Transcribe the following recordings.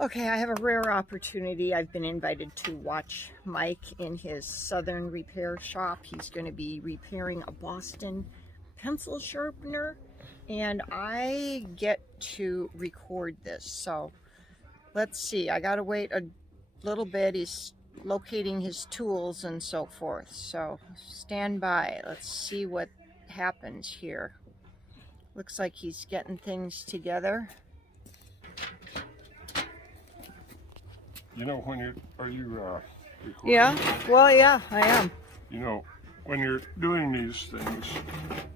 Okay, I have a rare opportunity. I've been invited to watch Mike in his Southern repair shop. He's going to be repairing a Boston pencil sharpener, and I get to record this. So let's see. I got to wait a little bit. He's locating his tools and so forth. So stand by. Let's see what happens here. Looks like he's getting things together. You know, when are you recording? Yeah, well, yeah, I am. You know, when you're doing these things,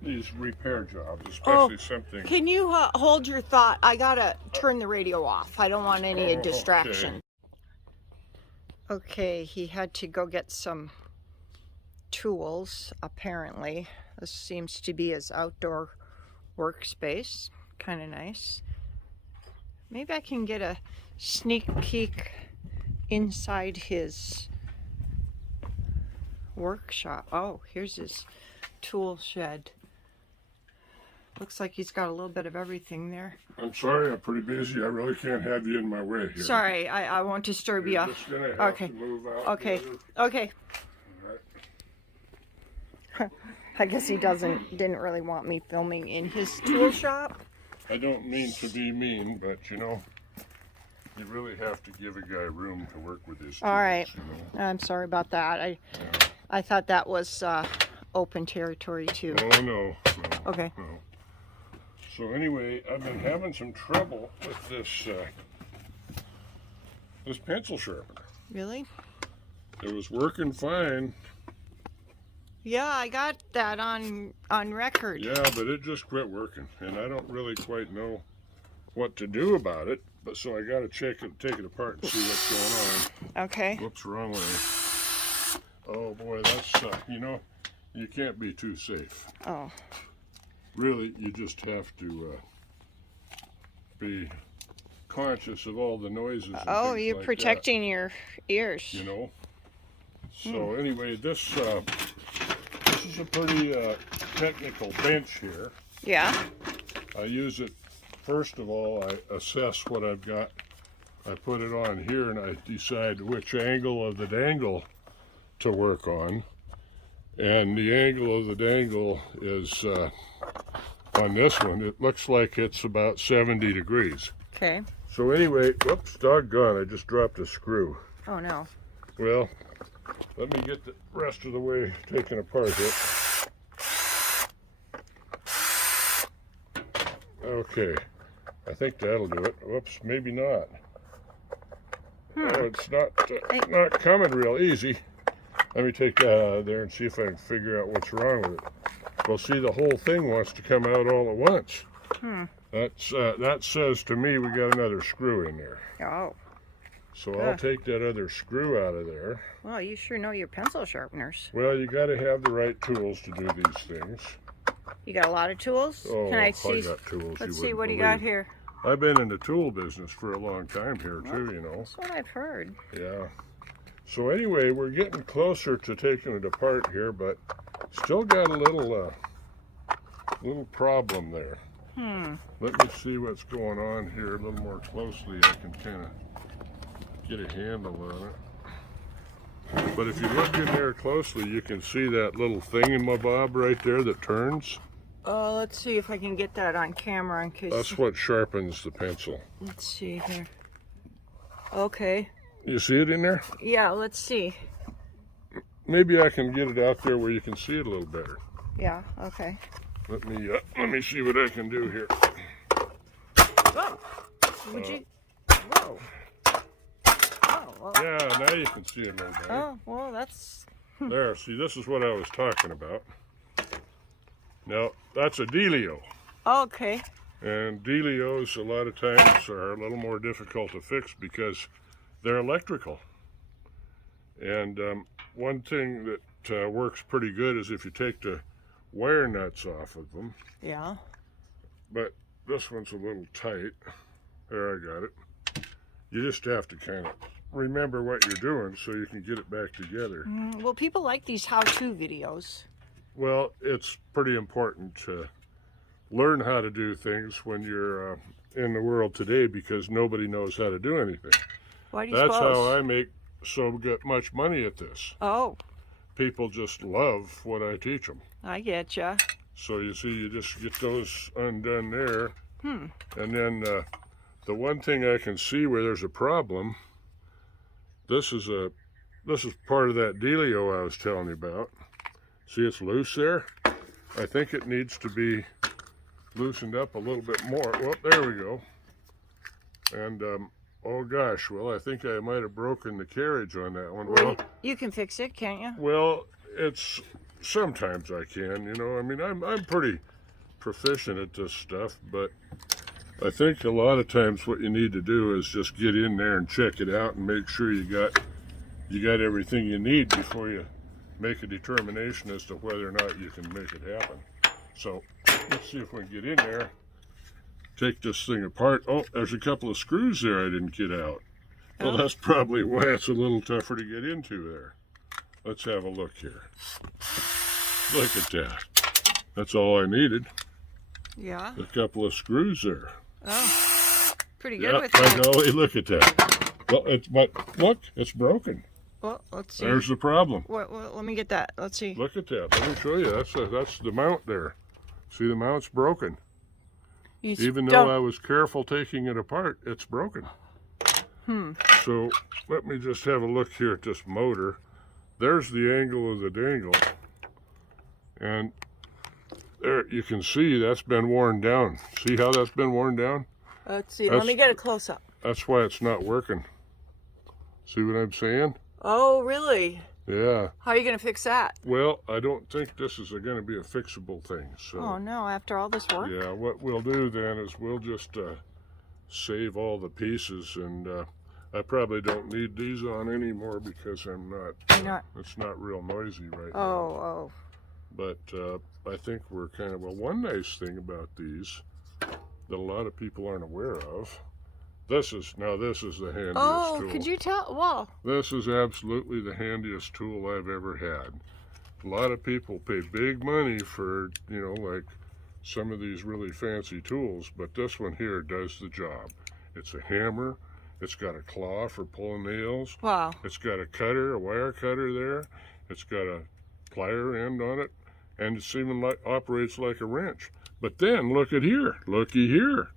these repair jobs, especially something... Can you hold your thought? I gotta turn the radio off. I don't want any Oh, distraction. Okay, he had to go get some tools, apparently. This seems to be his outdoor workspace. Kind of nice. Maybe I can get a sneak peek inside his workshop. Oh, here's his tool shed. Looks like he's got a little bit of everything there. I'm sorry, I'm pretty busy. I really can't have you in my way here. Sorry, I won't disturb you. You're just gonna have to move out. Okay. Okay. Right. I guess he didn't really want me filming in his tool shop. I don't mean to be mean, but you know, you really have to give a guy room to work with his tools. All right. You know? I'm sorry about that. I thought that was open territory too. Oh no. Okay. No. So anyway, I've been having some trouble with this pencil sharpener. Really? It was working fine. Yeah, I got that on record. Yeah, but it just quit working, and I don't really quite know what to do about it. But so I got to take it apart and see what's going on. Okay. Whoops, wrong way. Oh boy, that's you know, you can't be too safe. Oh. Really, you just have to be conscious of all the noises. And Oh, things you're like protecting your ears. that, you know. So anyway, this is a pretty technical bench here. Yeah. I use it, first of all, I assess what I've got. I put it on here and I decide which angle of the dangle to work on. And the angle of the dangle is, on this one, it looks like it's about 70 degrees. Okay. So anyway, whoops, doggone, I just dropped a screw. Oh no. Well, let me get the rest of the way taken apart here. Okay, I think that'll do it. Whoops, maybe not. Oh, it's not coming real easy. Let me take that out of there and see if I can figure out what's wrong with it. Well, see, the whole thing wants to come out all at once. That says to me we got another screw in there. Oh. So I'll take that other screw out of there. Well, you sure know your pencil sharpeners. Well, you got to have the right tools to do these things. You got a lot of tools? Oh, Can I see? I got tools. Let's you see, what do you believe. got here? I've been in the tool business for a long time here too, you know. That's what I've heard. Yeah. So anyway, we're getting closer to taking it apart here, but still got a little problem there. Let me see what's going on here a little more closely. I can kind of get a handle on it. But if you look in there closely, you can see that little thingamabob right there that turns. Let's see if I can get that on camera in case. That's what sharpens the pencil. Let's see here. Okay. You see it in there? Yeah, let's see. Maybe I can get it out there where you can see it a little better. Yeah, okay. Let me see what I can do here. Whoa! Would you? Whoa! Oh, well. Yeah, now you can see it a little better. Oh, well, that's... There, see, this is what I was talking about. Now, that's a dealio. Okay. And dealios a lot of times are a little more difficult to fix because they're electrical. And one thing that works pretty good is if you take the wire nuts off of them. Yeah. But this one's a little tight. There, I got it. You just have to kind of remember what you're doing so you can get it back together. Well, people like these how-to videos. Well, it's pretty important to learn how to do things when you're in the world today because nobody knows how to do anything. Why do you That's suppose? how I make so much money at this. Oh, People just love what I teach them. I get ya. So you see, you just get those undone there. And then the one thing I can see where there's a problem, this is part of that dealio I was telling you about. See, it's loose there. I think it needs to be loosened up a little bit more. Well, there we go. And oh gosh, well, I think I might have broken the carriage on that one. Well, you can fix it, can't you? Well, it's sometimes I can, you know. I mean, I'm pretty proficient at this stuff, but I think a lot of times what you need to do is just get in there and check it out and make sure you got everything you need before you make a determination as to whether or not you can make it happen. So let's see if we can get in there, take this thing apart. Oh, there's a couple of screws there I didn't get out. Well, that's probably why it's a little tougher to get into there. Let's have a look here. Look at that. That's all I needed. Yeah. A couple of screws there. Oh, pretty good Yeah, with that. golly, look at that. Well, but look, it's broken. Well, let's see. There's the problem. Well, let me get that. Let's see. Look at that. Let me show you. That's the mount there. See, the mount's broken. Even though I was careful taking it apart, it's broken. So let me just have a look here at this motor. There's the angle of the dangle. And there you can see that's been worn down. See how that's been worn down? Let's see. Let me get a close-up. That's why it's not working. See what I'm saying? Oh, really? Yeah. How are you going to fix that? Well, I don't think this is going to be a fixable thing. So. Oh, no. After all this work? Yeah, what we'll do then is we'll just save all the pieces, and I probably don't need these on anymore because it's not real noisy right now. Oh. But I think we're kind of, well, one nice thing about these that a lot of people aren't aware of, this is the handiest tool. Oh, could you tell? Wow. This is absolutely the handiest tool I've ever had. A lot of people pay big money for, you know, like some of these really fancy tools, but this one here does the job. It's a hammer. It's got a claw for pulling nails. Wow. It's got a cutter, a wire cutter there. It's got a plier end on it, and it's even operates like a wrench. But then look at here. Looky here.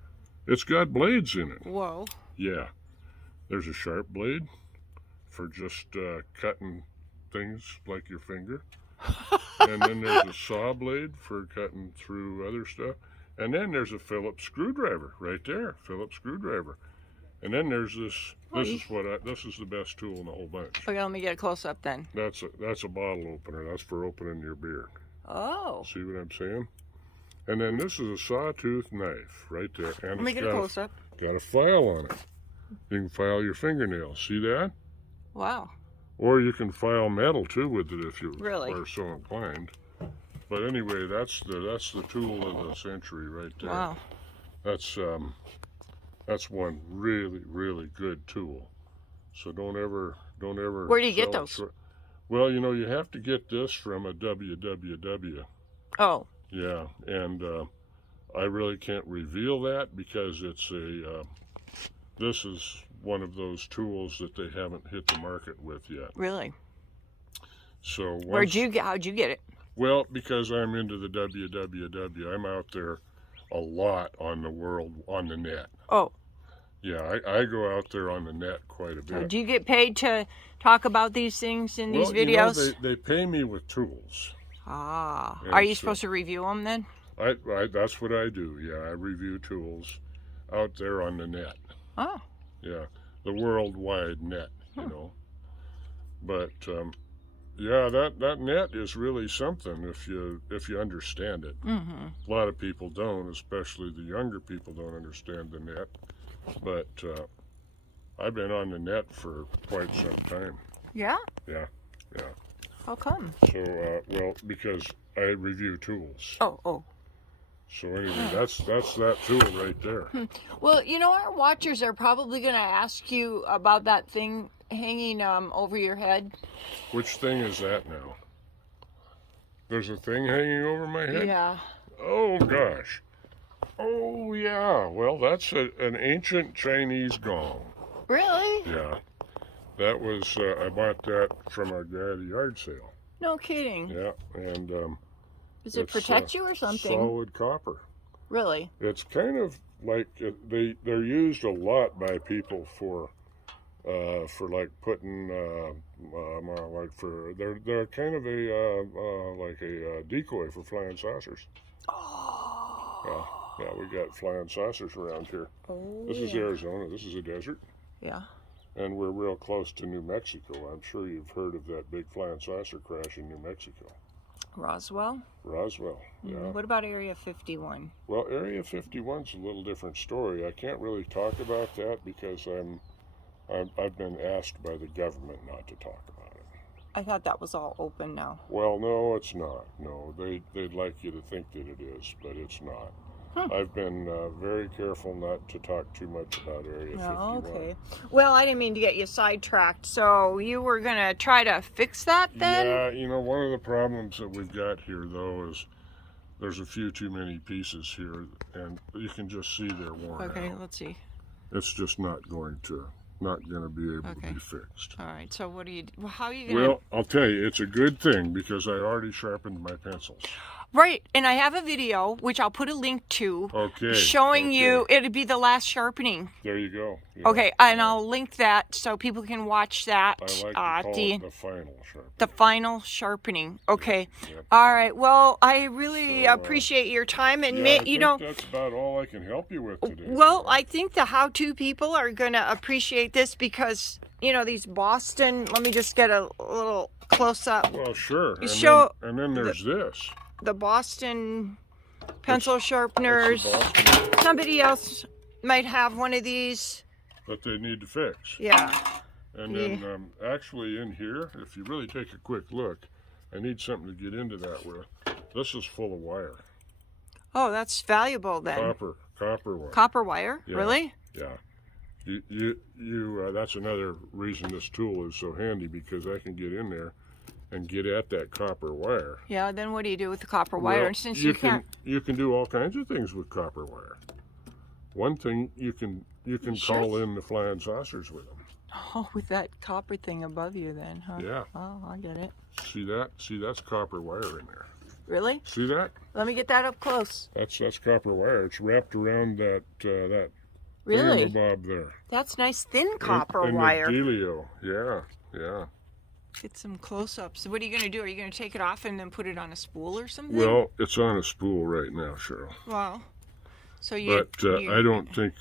It's got blades in it. Whoa. Yeah. There's a sharp blade for just cutting things like your finger. And then there's a saw blade for cutting through other stuff. And then there's a Phillips screwdriver right there. Phillips screwdriver. And then there's this. This is the best tool in the whole bunch. Okay, let me get a close up then. That's a bottle opener. That's for opening your beer. Oh. See what I'm saying? And then this is a sawtooth knife right there. And let me get a close up. Got a file on it. You can file your fingernails. See that? Wow. Or you can file metal too with it if you really are so inclined. But anyway, that's the tool of the century right there. Wow. That's one really, really good tool. So don't ever. Where do you get those? Well, you know, you have to get this from a WWW. Oh. Yeah, and I really can't reveal that because it's this is one of those tools that they haven't hit the market with yet. Really? So how'd you get it? Well, because I'm into the WWW, I'm out there a lot on the net. Oh. Yeah, I go out there on the net quite a bit. Do you get paid to talk about these things in these videos? You know, they pay me with tools. Ah. Are you supposed to review them then? That's what I do. Yeah, I review tools out there on the net. Oh. Yeah, the worldwide net, you know. But yeah, that net is really something if you understand it. Mm-hmm. A lot of people don't, especially the younger people don't understand the net. But I've been on the net for quite some time. Yeah? Yeah. How come? So, well, because I review tools. Oh. So anyway, that's that tool right there. Well, you know, our watchers are probably going to ask you about that thing hanging over your head. Which thing is that now? There's a thing hanging over my head? Yeah. Oh, gosh. Oh, yeah. Well, that's an ancient Chinese gong. Really? Yeah. That was, I bought that from our guy at a yard sale. No kidding. Yeah, and Does it protect you or something? Solid copper. Really? It's kind of like they're used a lot by people for like putting like for they're kind of a like a decoy for flying saucers. Oh. Yeah, we got flying saucers around here. Oh. This is Arizona. This is a desert. Yeah. And we're real close to New Mexico. I'm sure you've heard of that big flying saucer crash in New Mexico. Roswell? Roswell, yeah. What about Area 51? Well, Area 51's a little different story. I can't really talk about that because I've been asked by the government not to talk about it. I thought that was all open now. Well, no, it's not. No, they'd like you to think that it is, but it's not. I've been very careful not to talk too much about Area 51. Oh, okay. Well, I didn't mean to get you sidetracked. So you were going to try to fix that then? Yeah, you know, one of the problems that we've got here, though, is there's a few too many pieces here, and you can just see they're worn out. Okay, let's see. It's just not going to be able to be fixed. All right, so what do you, how are you going to? Well, I'll tell you, it's a good thing because I already sharpened my pencils. Right, and I have a video, which I'll put a link to, Okay. showing you, it'd be the last sharpening. There you go. Yeah. Okay, and I'll link that so people can watch that. I like to call it the final sharpening. The final sharpening. Okay. Yep. All right. Well, I really appreciate your time, and Yeah, you know, that's about all I can help you with today. well, I think the how-to people are going to appreciate this because, you know, these Boston, let me just get a little close up. Well, sure. And then there's this. The Boston pencil sharpeners. Boston. Somebody else might have one of these. That they need to fix. Yeah. And then actually in here, if you really take a quick look, I need something to get into that with. This is full of wire. Oh, that's valuable then. Copper wire. Copper wire? Yeah. Really? Yeah. You that's another reason this tool is so handy because I can get in there and get at that copper wire. Yeah, then what do you do with the copper wire? Well, Since you can't... you can do all kinds of things with copper wire. One thing you can call in the flying saucers with them. Oh, with that copper thing above you then, huh? Yeah. Oh, I get it. See that? See, that's copper wire in there. Really? See that? Let me get that up close. That's copper wire. It's wrapped around that Really? thingamabob there. That's nice thin copper and wire. The dealio. Yeah. Get some close-ups. What are you going to do? Are you going to take it off and then put it on a spool or something? Well, it's on a spool right now, Cheryl. Well, so you... But I don't think...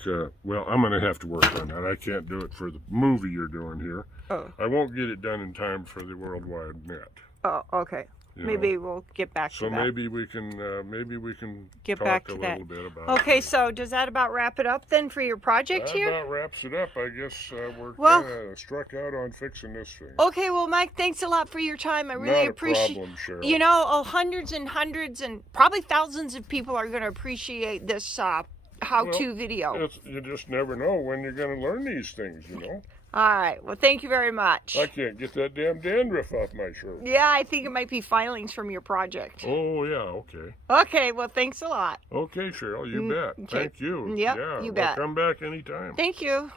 well, I'm going to have to work on that. I can't do it for the movie you're doing here. Oh. I won't get it done in time for the World Wide Net. Oh, okay. Maybe we'll get back to that. So maybe we can Get talk back to a that. little bit about it. Okay, so does that about wrap it up then for your project That here? about wraps it up. I guess we're Well- kind of struck out on fixing this thing. Okay, well, Mike, thanks a lot for your time. I really appreciate. Not a problem, Cheryl. You know, hundreds and hundreds and probably thousands of people are going to appreciate this how-to video. You just never know when you're going to learn these things, you know. All right. Well, thank you very much. I can't get that damn dandruff off my shirt. Yeah, I think it might be filings from your project. Oh, yeah, okay. Okay, well, thanks a lot. Okay, Cheryl, you bet. Okay. Thank you. Yep, yeah, you bet. Come back anytime. Thank you.